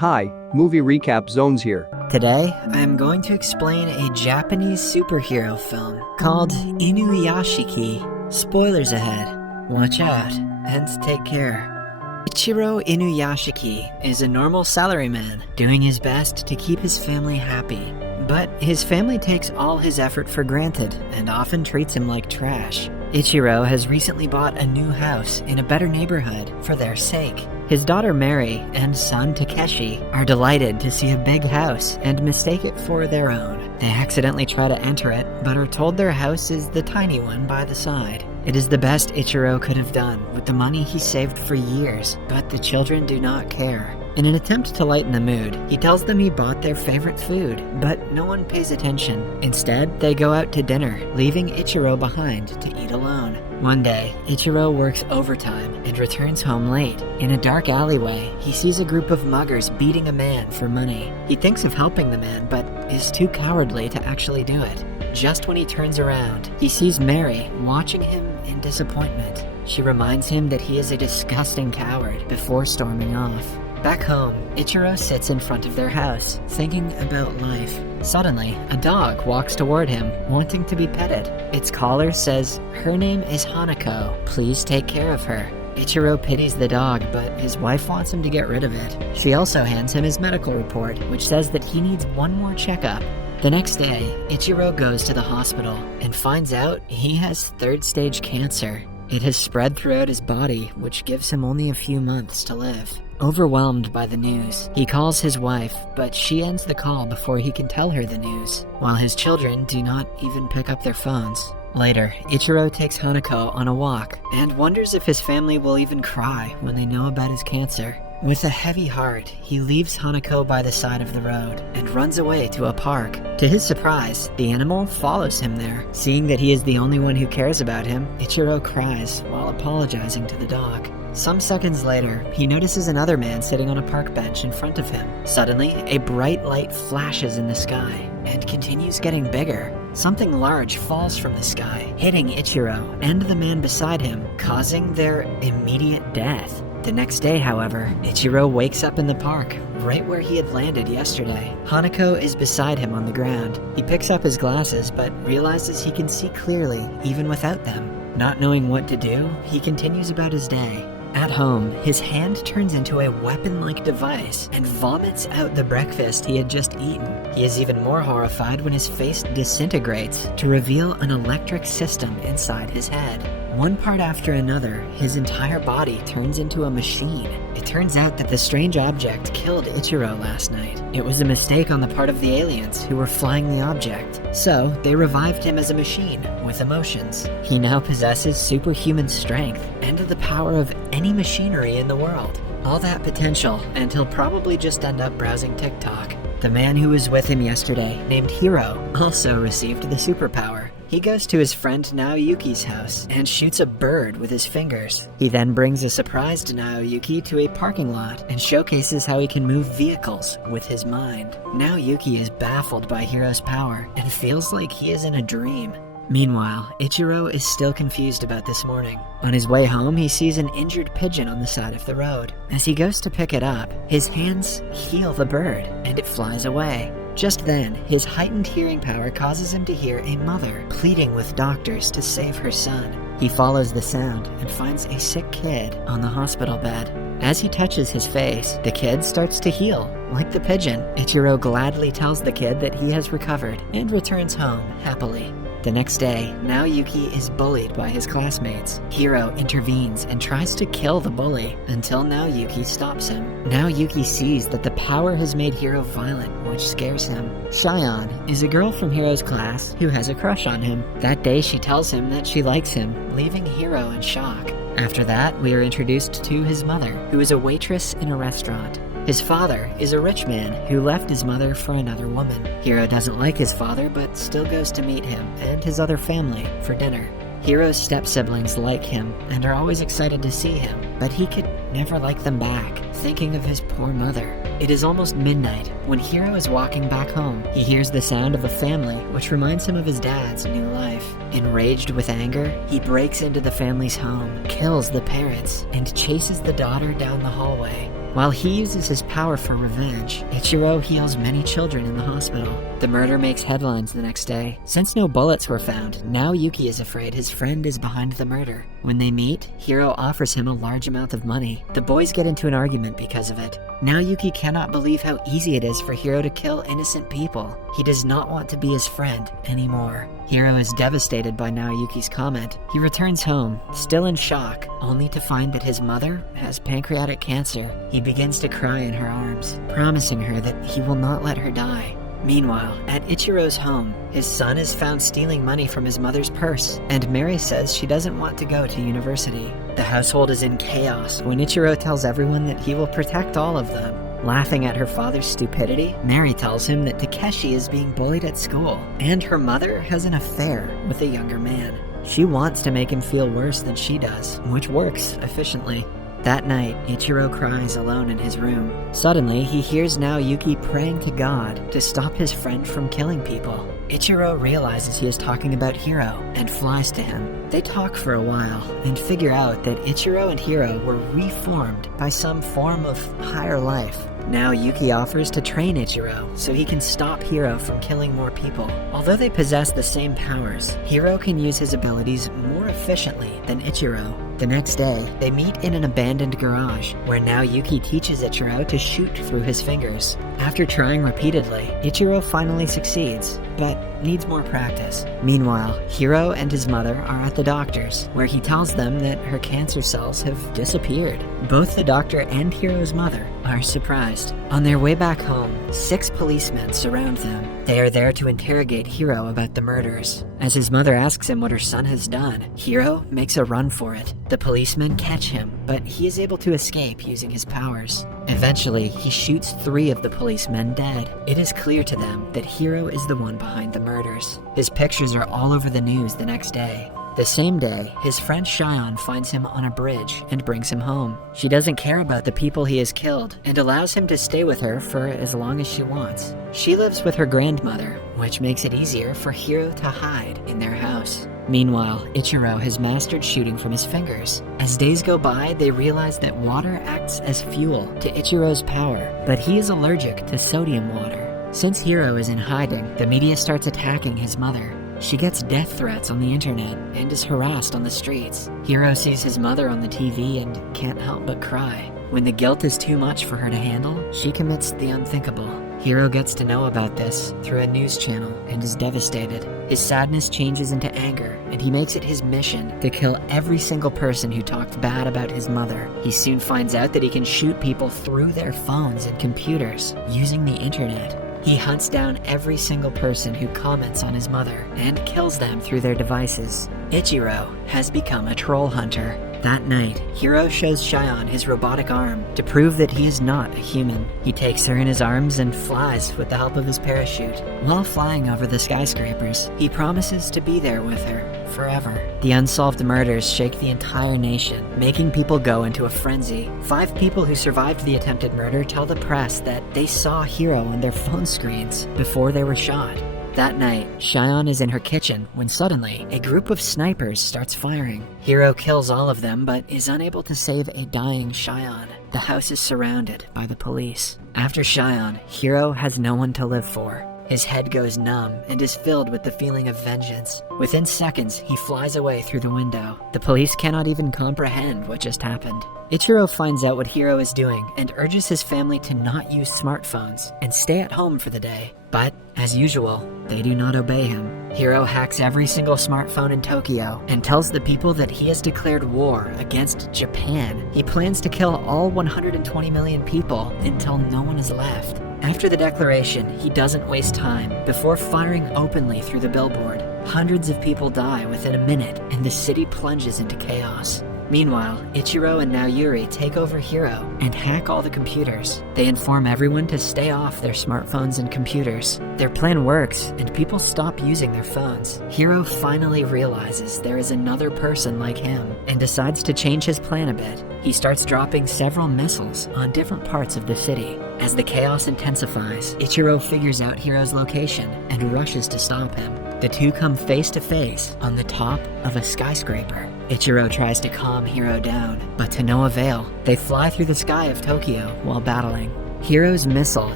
Hi, movie recap zones here. Today, I am going to explain a Japanese superhero film called Inuyashiki. Spoilers ahead. Watch out, and take care. Ichiro Inuyashiki is a normal salaryman doing his best to keep his family happy. But his family takes all his effort for granted and often treats him like trash. Ichiro has recently bought a new house in a better neighborhood for their sake. His daughter Mary and son Takeshi are delighted to see a big house and mistake it for their own. They accidentally try to enter it, but are told their house is the tiny one by the side. It is the best Ichiro could have done with the money he saved for years, but the children do not care. In an attempt to lighten the mood, he tells them he bought their favorite food, but no one pays attention. Instead, they go out to dinner, leaving Ichiro behind to eat alone. One day, Ichiro works overtime and returns home late. In a dark alleyway, he sees a group of muggers beating a man for money. He thinks of helping the man, but is too cowardly to actually do it. Just when he turns around, he sees Mary watching him in disappointment. She reminds him that he is a disgusting coward before storming off. Back home, Ichiro sits in front of their house, thinking about life. Suddenly, a dog walks toward him, wanting to be petted. Its collar says, "Her name is Hanako. Please take care of her." Ichiro pities the dog, but his wife wants him to get rid of it. She also hands him his medical report, which says that he needs one more checkup. The next day, Ichiro goes to the hospital and finds out he has third-stage cancer. It has spread throughout his body, which gives him only a few months to live. Overwhelmed by the news, he calls his wife, but she ends the call before he can tell her the news, while his children do not even pick up their phones. Later, Ichiro takes Hanako on a walk and wonders if his family will even cry when they know about his cancer. With a heavy heart, he leaves Hanako by the side of the road and runs away to a park. To his surprise, the animal follows him there. Seeing that he is the only one who cares about him, Ichiro cries while apologizing to the dog. Some seconds later, he notices another man sitting on a park bench in front of him. Suddenly, a bright light flashes in the sky and continues getting bigger. Something large falls from the sky, hitting Ichiro and the man beside him, causing their immediate death. The next day, however, Ichiro wakes up in the park, right where he had landed yesterday. Hanako is beside him on the ground. He picks up his glasses, but realizes he can see clearly, even without them. Not knowing what to do, he continues about his day. At home, his hand turns into a weapon-like device and vomits out the breakfast he had just eaten. He is even more horrified when his face disintegrates to reveal an electric system inside his head. One part after another, his entire body turns into a machine. It turns out that the strange object killed Ichiro last night. It was a mistake on the part of the aliens who were flying the object. So, they revived him as a machine with emotions. He now possesses superhuman strength and the power of any machinery in the world. All that potential, and he'll probably just end up browsing TikTok. The man who was with him yesterday, named Hiro, also received the superpower. He goes to his friend Naoyuki's house and shoots a bird with his fingers. He then brings a surprise to Naoyuki to a parking lot and showcases how he can move vehicles with his mind. Naoyuki is baffled by Hiro's power and feels like he is in a dream. Meanwhile, Ichiro is still confused about this morning. On his way home, he sees an injured pigeon on the side of the road. As he goes to pick it up, his hands heal the bird, and it flies away. Just then, his heightened hearing power causes him to hear a mother pleading with doctors to save her son. He follows the sound and finds a sick kid on the hospital bed. As he touches his face, the kid starts to heal, like the pigeon. Ichiro gladly tells the kid that he has recovered and returns home happily. The next day, Naoyuki is bullied by his classmates. Hiro intervenes and tries to kill the bully until Naoyuki stops him. Naoyuki sees that the power has made Hiro violent, which scares him. Shion is a girl from Hiro's class who has a crush on him. That day, she tells him that she likes him, leaving Hiro in shock. After that, we are introduced to his mother, who is a waitress in a restaurant. His father is a rich man who left his mother for another woman. Hiro doesn't like his father, but still goes to meet him and his other family for dinner. Hiro's step-siblings like him and are always excited to see him, but he could never like them back, thinking of his poor mother. It is almost midnight when Hiro is walking back home. He hears the sound of a family, which reminds him of his dad's new life. Enraged with anger, he breaks into the family's home, kills the parents, and chases the daughter down the hallway. While he uses his power for revenge, Ichiro heals many children in the hospital. The murder makes headlines the next day. Since no bullets were found, now Yuki is afraid his friend is behind the murder. When they meet, Hiro offers him a large amount of money. The boys get into an argument because of it. Now Yuki cannot believe how easy it is for Hiro to kill innocent people. He does not want to be his friend anymore. Hiro is devastated by now Yuki's comment. He returns home, still in shock, only to find that his mother has pancreatic cancer. He begins to cry in her arms, promising her that he will not let her die. Meanwhile, at Ichiro's home, his son is found stealing money from his mother's purse, and Mary says she doesn't want to go to university. The household is in chaos when Ichiro tells everyone that he will protect all of them. Laughing at her father's stupidity, Mary tells him that Takeshi is being bullied at school, and her mother has an affair with a younger man. She wants to make him feel worse than she does, which works efficiently. That night, Ichiro cries alone in his room. Suddenly, he hears now Yuki praying to God to stop his friend from killing people. Ichiro realizes he is talking about Hiro and flies to him. They talk for a while and figure out that Ichiro and Hiro were reformed by some form of higher life. Now Yuki offers to train Ichiro so he can stop Hiro from killing more people. Although they possess the same powers, Hiro can use his abilities more efficiently than Ichiro. The next day, they meet in an abandoned garage, where now Yuki teaches Ichiro to shoot through his fingers. After trying repeatedly, Ichiro finally succeeds, but needs more practice. Meanwhile, Hiro and his mother are at the doctor's, where he tells them that her cancer cells have disappeared. Both the doctor and Hiro's mother are surprised. On their way back home, 6 policemen surround them. They are there to interrogate Hiro about the murders. As his mother asks him what her son has done, Hiro makes a run for it. The policemen catch him, but he is able to escape using his powers. Eventually, he shoots 3 of the policemen dead. It is clear to them that Hiro is the one behind the murders. His pictures are all over the news the next day. The same day, his friend Shion finds him on a bridge and brings him home. She doesn't care about the people he has killed and allows him to stay with her for as long as she wants. She lives with her grandmother, which makes it easier for Hiro to hide in their house. Meanwhile, Ichiro has mastered shooting from his fingers. As days go by, they realize that water acts as fuel to Ichiro's power, but he is allergic to sodium water. Since Hiro is in hiding, the media starts attacking his mother. She gets death threats on the internet and is harassed on the streets. Hiro sees his mother on the TV and can't help but cry. When the guilt is too much for her to handle, she commits the unthinkable. Hiro gets to know about this through a news channel and is devastated. His sadness changes into anger, and he makes it his mission to kill every single person who talked bad about his mother. He soon finds out that he can shoot people through their phones and computers using the internet. He hunts down every single person who comments on his mother and kills them through their devices. Ichiro has become a troll hunter. That night, Hiro shows Shion his robotic arm to prove that he is not a human. He takes her in his arms and flies with the help of his parachute. While flying over the skyscrapers, he promises to be there with her forever. The unsolved murders shake the entire nation, making people go into a frenzy. 5 people who survived the attempted murder tell the press that they saw Hiro on their phone screens before they were shot. That night, Shion is in her kitchen when suddenly a group of snipers starts firing. Hiro kills all of them but is unable to save a dying Shion. The house is surrounded by the police. After Shion, Hiro has no one to live for. His head goes numb and is filled with the feeling of vengeance. Within seconds, he flies away through the window. The police cannot even comprehend what just happened. Ichiro finds out what Hiro is doing and urges his family to not use smartphones and stay at home for the day. But, as usual, they do not obey him. Hiro hacks every single smartphone in Tokyo and tells the people that he has declared war against Japan. He plans to kill all 120 million people until no one is left. After the declaration, he doesn't waste time before firing openly through the billboard. Hundreds of people die within a minute, and the city plunges into chaos. Meanwhile, Ichiro and Naoyuri take over Hiro and hack all the computers. They inform everyone to stay off their smartphones and computers. Their plan works, and people stop using their phones. Hiro finally realizes there is another person like him and decides to change his plan a bit. He starts dropping several missiles on different parts of the city. As the chaos intensifies, Ichiro figures out Hiro's location and rushes to stop him. The two come face to face on the top of a skyscraper. Ichiro tries to calm Hiro down, but to no avail. They fly through the sky of Tokyo while battling. Hiro's missile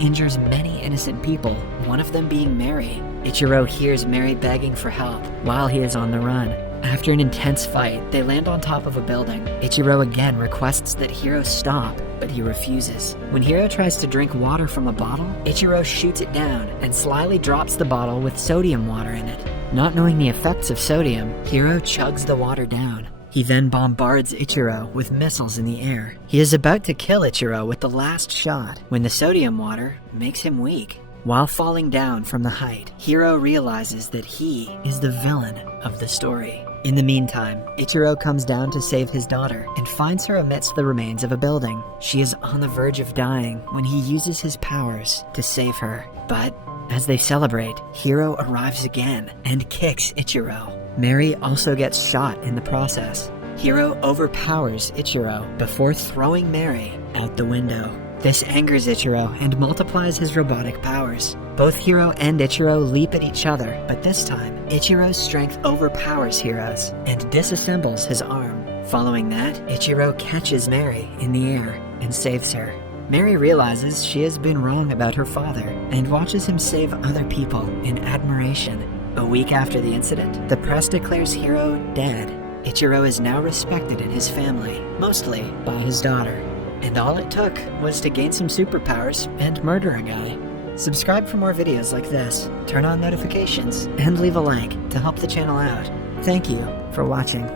injures many innocent people, one of them being Mary. Ichiro hears Mary begging for help while he is on the run. After an intense fight, they land on top of a building. Ichiro again requests that Hiro stop, but he refuses. When Hiro tries to drink water from a bottle, Ichiro shoots it down and slyly drops the bottle with sodium water in it. Not knowing the effects of sodium, Hiro chugs the water down. He then bombards Ichiro with missiles in the air. He is about to kill Ichiro with the last shot when the sodium water makes him weak. While falling down from the height, Hiro realizes that he is the villain of the story. In the meantime, Ichiro comes down to save his daughter and finds her amidst the remains of a building. She is on the verge of dying when he uses his powers to save her. But as they celebrate, Hiro arrives again and kicks Ichiro. Mary also gets shot in the process. Hiro overpowers Ichiro before throwing Mary out the window. This angers Ichiro and multiplies his robotic powers. Both Hiro and Ichiro leap at each other, but this time, Ichiro's strength overpowers Hiro's and disassembles his arm. Following that, Ichiro catches Mary in the air and saves her. Mary realizes she has been wrong about her father and watches him save other people in admiration. A week after the incident, the press declares Hiro dead. Ichiro is now respected in his family, mostly by his daughter. And all it took was to gain some superpowers and murder a guy. Subscribe for more videos like this, turn on notifications, and leave a like to help the channel out. Thank you for watching.